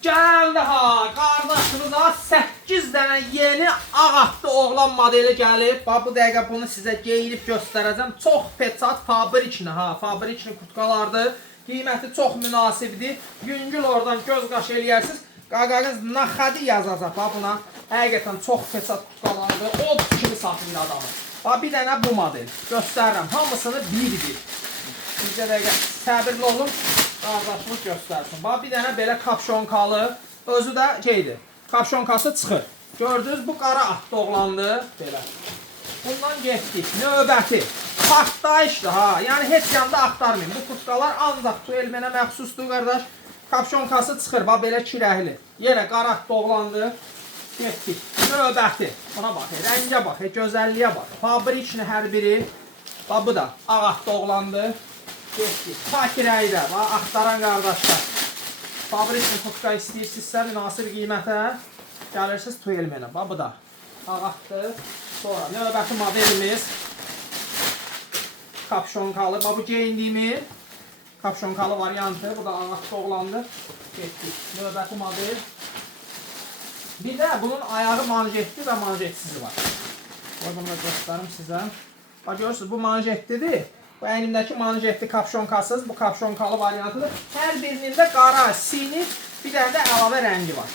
Gəldi ha, qardaşımıza 8 dənə yeni ağatlı oğlan modeli gəlib. Bax, bu dəqiqə bunu sizə geyinib göstərəcəm. Çox peçat fabrikli ha, fabrikli kutkalardır. Qiyməti çox münasibdir. Yüngül oradan göz qaş eləyərsiniz. Qaqağınız naxadi yazacaq bax buna. Həqiqətən çox peçat kutkalardır. O kimi satır adamı. Bax, bir dənə bu model göstərirəm. Hamısını bir-bir. Bizə dəqiqə səbirli olun. Qardaşımız göstərsin. Bax, bir dənə belə kapşonkalı, özü də şeydir, kapşonkası çıxır. Gördünüz, bu qara at doğlandı. Belə. Bundan getdik. Növbəti. Partlayışdır ha. Yəni, heç yanda axtarmayın. Bu kutkalar ancaq tuelmenə məxsusdur, qardaş. Kapşonkası çıxır. Bax, belə kirəhli. Yenə qara at doğlandı. Getdik. Növbəti. Buna bax, rəngə bax, gözəlliyə bax. Fabrikli hər biri. Bax, bu da ağ at doğlandı. Getdik. Fakirəydə, axtaran qardaşlar. Fabrikli kutka istəyirsinizsə, münasib qiymətə gəlirsiniz tuelmenə. Bax, bu da ağatdır. Sonra növbəti modelimiz kapşonkalı. Bax, bu geyindiyimiz kapşonkalı variantı. Bu da ağat doğlandı. Getdik. Növbəti model. Bir də bunun ayağı manjetli və manjetsiz var. Bunu da göstərim sizə. Bax, görürsünüz, bu manjetlidir. Bu əynimdəki manjetli kapşonkasız, bu kapşonkalı variantıdır. Hər birinin də qara, sinif, bir dənə də əlavə rəngi var.